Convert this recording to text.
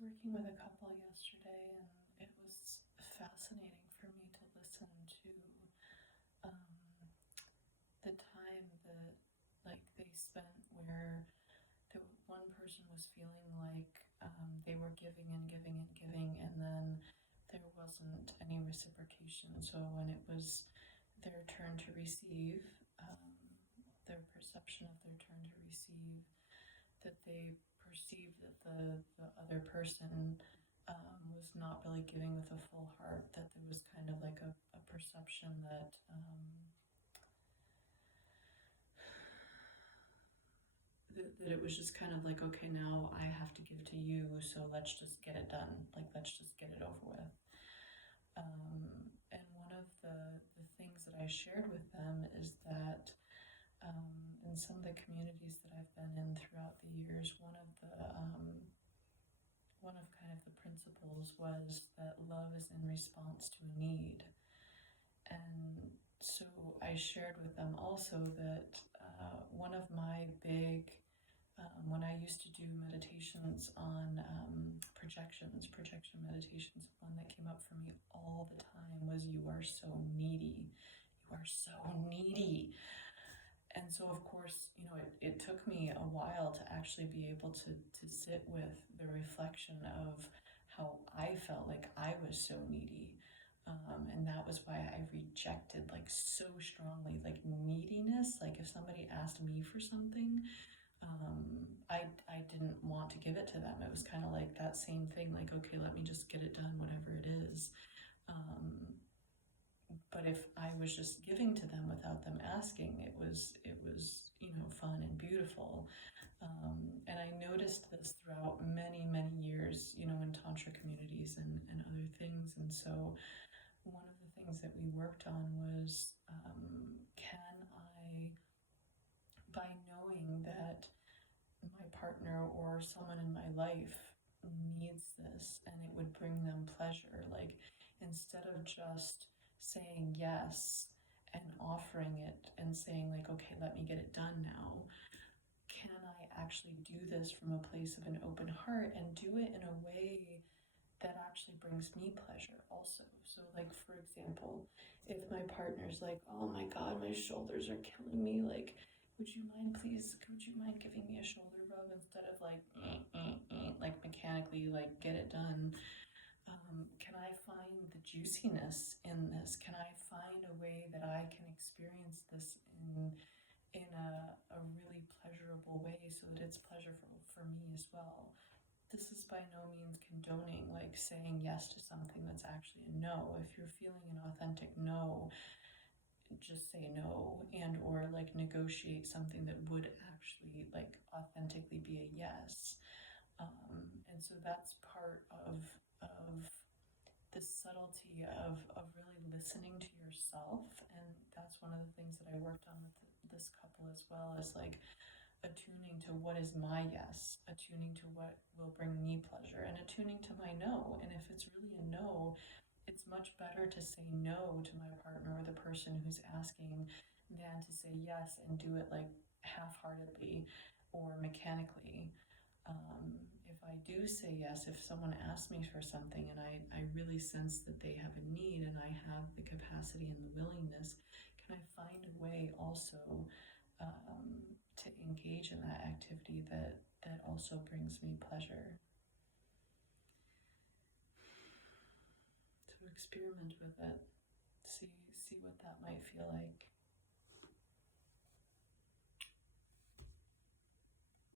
working with a couple yesterday, and it was fascinating for me to listen to the time that they spent where the one person was feeling like they were giving and giving and giving, and then there wasn't any reciprocation. So when it was their turn to receive, their perception of their turn to receive, that they perceived that the other person was not really giving with a full heart, that there was kind of like a perception that that it was just kind of like, okay, now I have to give to you, so let's just get it done. Like, let's just get it over with. And one of the things that I shared with them is that in some of the communities that I've been in throughout the years, one of kind of the principles was that love is in response to a need. And so I shared with them also that one of my big, when I used to do meditations on projection meditations, one that came up for me all the time was, "You are so needy. You are so needy." And so, of course, it took me a while to actually be able to sit with the reflection of how I felt like I was so needy. And that was why I rejected so strongly neediness. Like if somebody asked me for something, I didn't want to give it to them. It was kind of like that same thing, like, okay, let me just get it done, whatever it is. But if I was just giving to them without them asking, it was fun and beautiful. And I noticed this throughout many, many years, in Tantra communities and other things. And so one of the things that we worked on was, can I, by knowing that my partner or someone in my life needs this and it would bring them pleasure, like instead of just saying yes and offering it and saying like, okay, let me get it done now, can I actually do this from a place of an open heart and do it in a way that actually brings me pleasure also? So like, for example, if my partner's like, oh my God, my shoulders are killing me, like, would you mind giving me a shoulder rub instead of like mechanically get it done? Can I find the juiciness in this? Can I find a way that I can experience this in a really pleasurable way so that it's pleasurable for me as well? This is by no means condoning saying yes to something that's actually a no. If you're feeling an authentic no, just say no, and or negotiate something that would actually authentically be a yes. And so that's part of the subtlety of really listening to yourself. And that's one of the things that I worked on with this couple as well, is attuning to what is my yes, attuning to what will bring me pleasure, and attuning to my no. And if it's really a no, it's much better to say no to my partner or the person who's asking than to say yes and do it half-heartedly or mechanically. If I do say yes, if someone asks me for something and I really sense that they have a need and I have the capacity and the willingness, can I find a way also to engage in that activity that also brings me pleasure? So experiment with it. See what that might feel like.